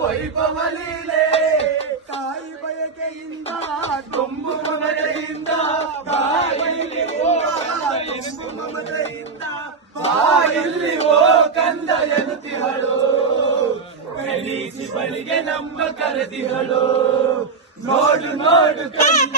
ವೈಭವ ಲೀಲೆ ತಾಯಿ ಬಯಕೆಯಿಂದ ತುಂಬು ಮಮತೆಯಿಂದ ಬಾಯಿಲಿ ಓ ಮಮತೆಯಿಂದ ಬಾಯಿಲಿ ಓ ಕಂದ ಎನ್ನುತ್ತಿಹಳು ಕಳಿಸಿ ಬಳಿಗೆ ನಮ್ಮ ಕರೆದಿಹಳು ನೋಡು ನೋಡು ಕಂದ